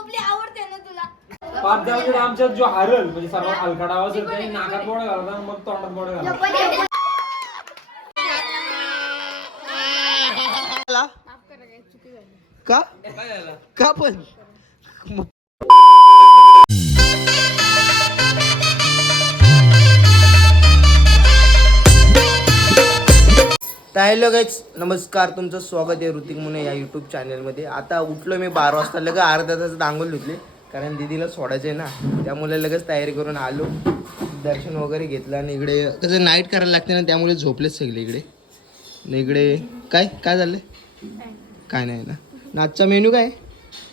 आवडते ना तुला. पाच जणांकडे आमच्यात जो हरल म्हणजे सर्वात हलका डाव असेल त्याने नाकात बोट घालता मग तोंडात बोट घालता. का का पण हॅलो गाईज, नमस्कार. तुमचं स्वागत आहे ऋतिक मुने या यूट्यूब चॅनलमध्ये. आता उठलो मी 12 वाजता, लगेच अर्धा तास दांगोल धुतले कारण दीदीला सोडायचं आहे ना, त्यामुळे लगेच तयारी करून आलो, दर्शन वगैरे घेतलं आणि इकडे कसं नाईट करायला लागते ना, त्यामुळे झोपलेच सगळे इकडे. इकडे काय काय झालं काय नाही ना. आजचा मेनू काय?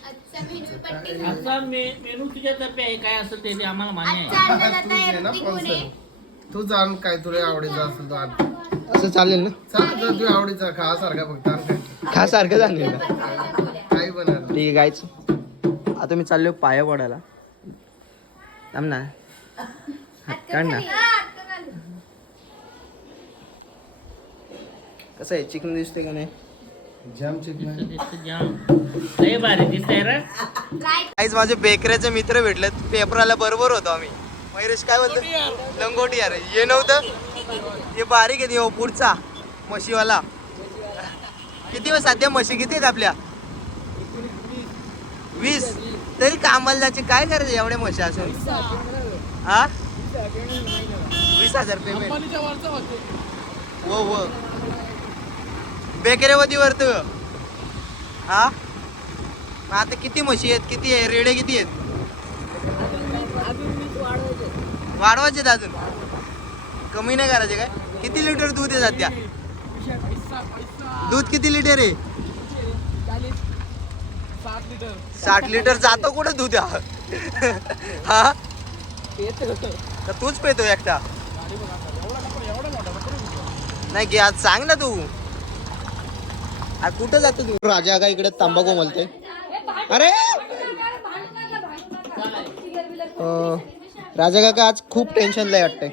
आजचा मेनू तुझ्यातर्फे आहे, काय असेल ते आम्हाला मान्य आहे. तू जाण काय तुला आवडीचं असेल तर असं चालेल ना? चालतं, तुझ्या आवडीचा खा सारखा फक्त खा सारखं चालेल ना? काही बनणार ठीक आहे गायच. आता मी चाललो पाया पडायला. थांब ना, काढ ना. कसं आहे, चिकन दिसते का नाही? जाम चिकन लय भारी दिसतंय रे. काहीच माझे बेकऱ्याचे मित्र भेटलेत. पेपराला बरोबर होतो आम्ही. मयुरेश काय बोलतो? लंगोटी यार हे नव्हतं, हे बारीक आहे. हो पुढचा म्हशीवाला. किती वेळ सध्या म्हशी किती आहेत आपल्या? 20. तरी कामाला जायचे काय करायचे एवढ्या म्हशी असून? हा 20,000 पेमेंट. हो हो बेकऱ्यावरती वरत. हा मग आता किती म्हशी आहेत, किती आहे, रेडे किती आहेत? वाढवायचे अजून, कमी नाही करायचे काय? किती लिटर दूध आहे सध्या? दूध किती लिटर आहे? 60 लिटर. जातो कुठं दूध? हा तूच पेतो एकटा? नाही घे आज सांग ना तू. कुठं जातो तू? राजा का इकडे तंबाखू म्हणते. अरे राजा काका आज खूप टेन्शनला वाटतंय.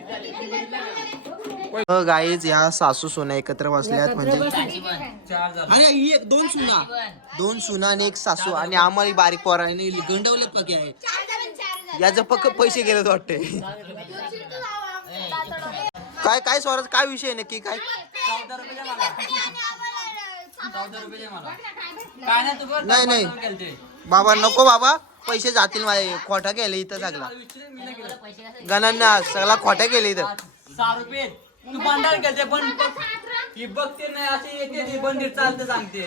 गाईज या सासू सुना एकत्र बसल्यात. म्हणजे अरे दोन सुना आणि एक सासू आणि आम्हाला बारीक पोराने गंडवले पके आहे. याचं पक्क पैसे गेलेत वाटते. काय काय स्वराज काय विषय नक्की काय? नाही नाही बाबा नको बाबा, पैसे जातील माझे. खोटा केले इथं सगळा गणांना सगळा खोटा केले इथं. 6 रुपये तू भांडार केलते पण ही बघते नाही अशी येते बंदीर चालतं सांगते.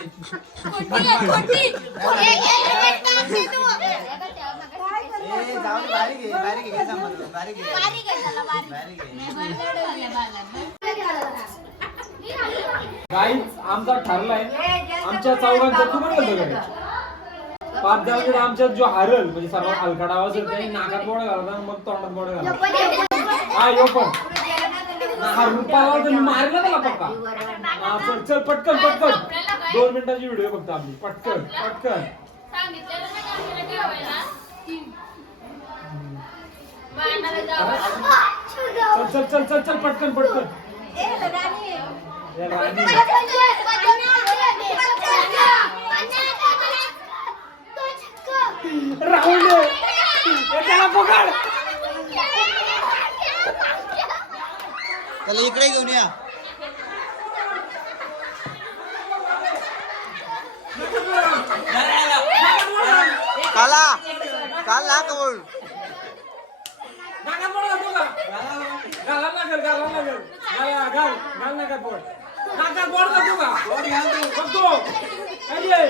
गाईच आमचा ठरलाय, आमच्या चौघांचा तू पण बोलतो का? पाच जणांकडे आमच्यात जो हरल म्हणजे सर्वात हलका डाव असेल त्याने नाकात बोट घालता मग तोंडात बोट घालता. हा यो पण हा रुपाला तर मारला त्याला पक्का. हा चल चल पटकन पटकन 2 मिनिटाची व्हिडिओ फक्त आपली. पटकन पटकन चल चल चल चल चल पटकन पटकन. राहुल त्याला पकड. त्याला इकडे घेऊन या. काला काल ना कबूल घाला लागेल घाला लागेल घाल घाल घाल नका बोट नाका बोट का तुका बोट घाल तू बघतो काय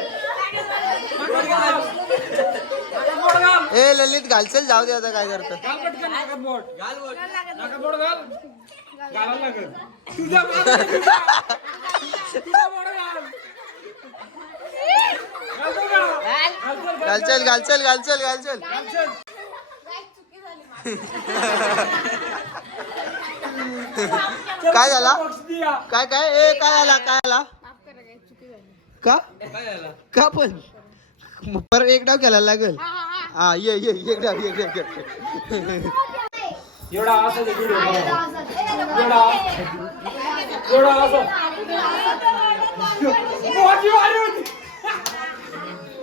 ए ललित घालचल जाऊ दे आता काय करतं. घाल पटकन नाका बोट घाल बोट नाका बोट घाल घाला लागेल तुझा बोट घाल. घालचल घालचल घालचल घालचल. काय झाला काय काय ए काय झाला काय झाला का का पण परत एक डाव खेळायला लागेल. हा ये ये एक डाव एक डाव. एवढा असं एवढा एवढा असं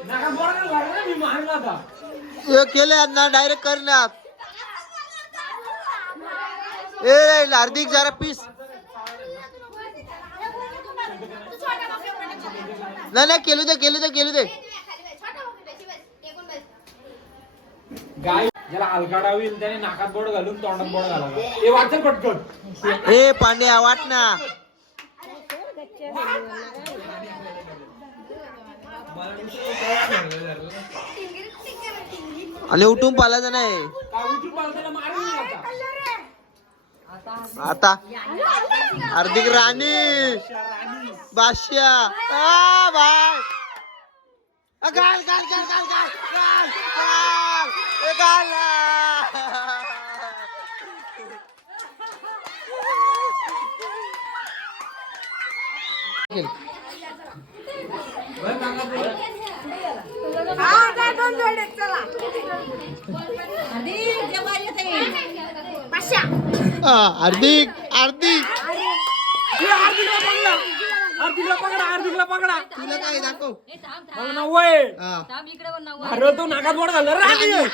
नाकात बोट घालणार ना मी मारला आता. केले ना डायरेक्ट करणार. ए हार्दिक जरा पीस. नाही केलू दे. गाय ज्याला हलकाडा होईल त्याने नाकात बोट घालून तोंडात बोट घालायला. हे वाचन पटकन. ए पांड्या वाट ना. आणि उठून पालायचं नाही काय उठून पाळताना मारून नाही आता. हार्दिक राणी बादशा. बाय गाल गाल गाल गाल गाल गाल गाल गाल. हार्दिक हार्दिकला पकडा. तुला काय दाखव. मला नव्व आहे. हा. अरे तो नाकात बोट घालणार राणी.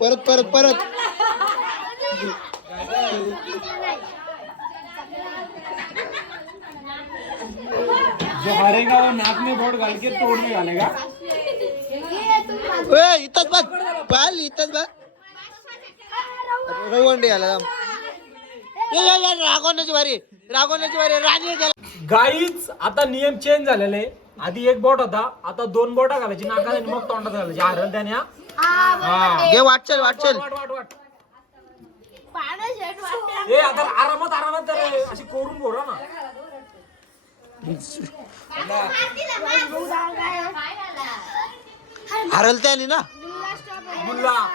परत जो हारेगा वो नाक में बोट घाल के तोड़ में घालेगा. इथंच बघ बाल इथंच बघ. रवंडी आला रागवण्याची वारी राणी गेला. गाईच आता नियम चेंज झालेले आहे. आधी एक बोट होता, आता 2 बोटा घालायची नाकात आणि मग तोंडात घालायची. हरल त्याने घे वाटचल वाट. ए आता आरामात तर अशी कोरून बोरा ना. हरल त्याने ना. मुल्ला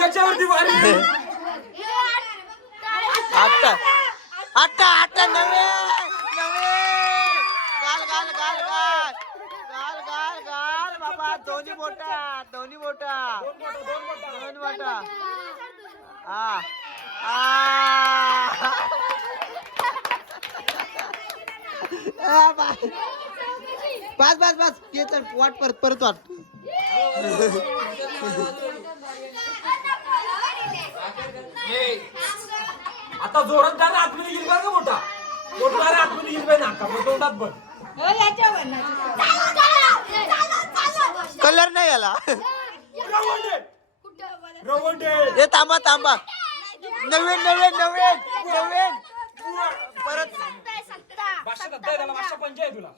याच्यावरती वारी. आता नवे गाल बाबा. दोन्ही बोटा बस ये तर वाट परत वाट. आता जोरात जाणं आतमध्ये गेली बघा मोठा मोठा आतमध्ये गेली पाहिजे नाका तोंडात बघ. कलर नाही आला. रवंडे थांबा. नवीन परत. भाषा दत्ता त्याला भाषा पंचाय तुला.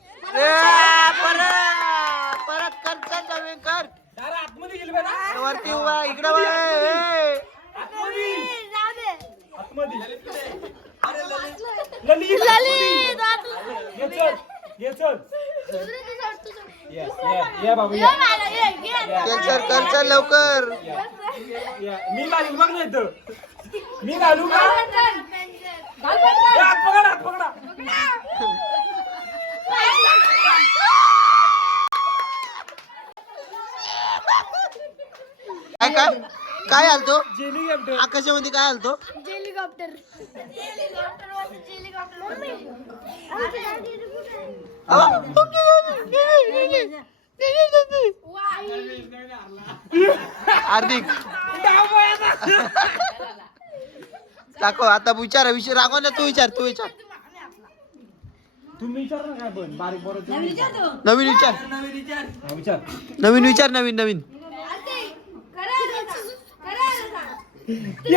परत कर नवीन कर. दारा आतमध्ये गेली पाहिजे वरती उभा इकडे कर लवकर. मी घालील बघ नाही तर मी घालू का. हात पकडा. काय आलतो जेली आकाशामध्ये काय आलतो. हार्दिक दाखव आता. विचार रागव ना. तू विचार तुम्ही विचार ना काय पण बारीक बरोबर नवीन विचार. नवीन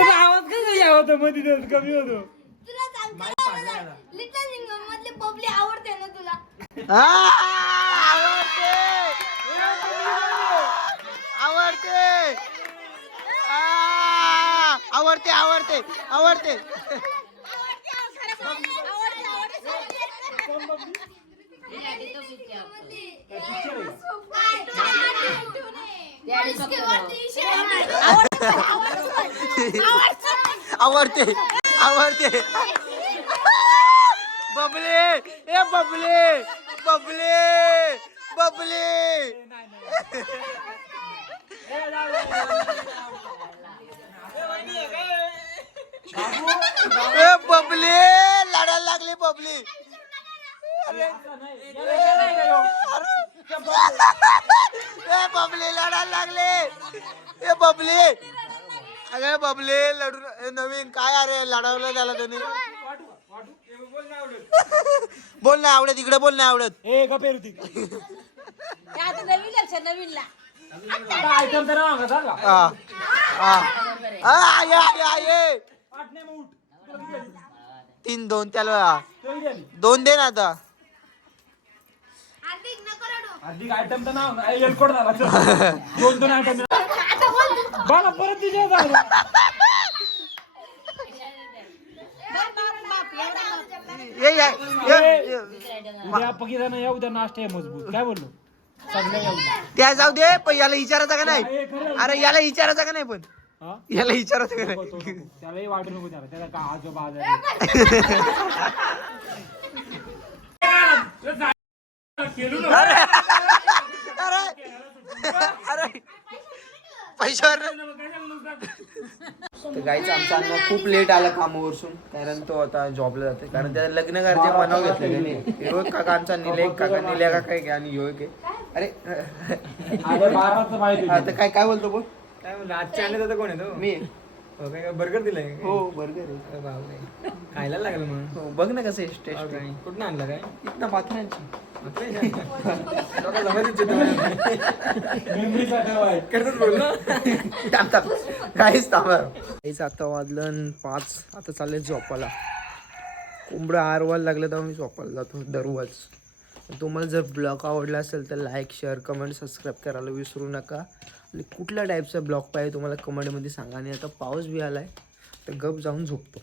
आवाज कसा यावं मध्ये कमी होतो. आवडते ना तुला. आवडते. आवडते. बबले ए बबली लढायला लागली बबली ए बबली लढायला लागले ए बबली अगे बबली लढून नवीन काय अरे लढवलं त्याला तुम्ही बोल नाही आवडत इकडे बोल नाही आवडत ए गपेर होती नवीनला आयटम तर मागा सांगा ये 8 नाही मग उठ 3-2 त्याला 2 दे ना आता हार्दिक नको रडू. अधिक आयटम तर नाव एलकोड झाला 2 आयटम बाला परत तिथे झालं उद्या पकीदाना या उद्या नाश्ता आहे मजबूत काय बोललो सगळं या उद्या त्या जाऊ दे पण याला विचारायचं का नाही अरे याला विचारायचं का नाही पण हा? याला विचारायचं का नको, नाही तो नको. त्यालाही वाटू नको त्याला का आजोबा आजारी अरे पैशावर गायचं आमचा अण्णा खूप लेट आला कामावरसून कारण तो आता जॉबला जाते कारण त्याला लग्न करायचे मनाव घेतलं त्याने ह्यो काका आमचा निलेख काका निल्या काका आहे आणि ह्यो एक आहे. अरे 12चं माहिती आता काय बोलतो बोल काय म्हणलं आजच्या आले तर कोण आहे तो मी काय बर्गर दिलाय हो बर्गर आहे खायला लागलं मग हो बघ ना कसं टेस्ट कुठं आणलं काय इथनं पाथऱ्यांची मेमरीचा ठेवा आहे करतच बोल ना काहीच काहीच आता वाजलं 5 आता चाललंय झोपाला कोंबडं आरवायला लागलं तर मी झोपायला जातो दररोज तुम्हाला जर ब्लॉग आवडला असेल तर लाईक शेअर कमेंट सबस्क्राईब करायला विसरू नका आणि कुठल्या टाईपचा ब्लॉग पाहिजे तुम्हाला कमेंटमध्ये सांगा आणि आता पाऊस बी आलाय तर गप जाऊन झोपतो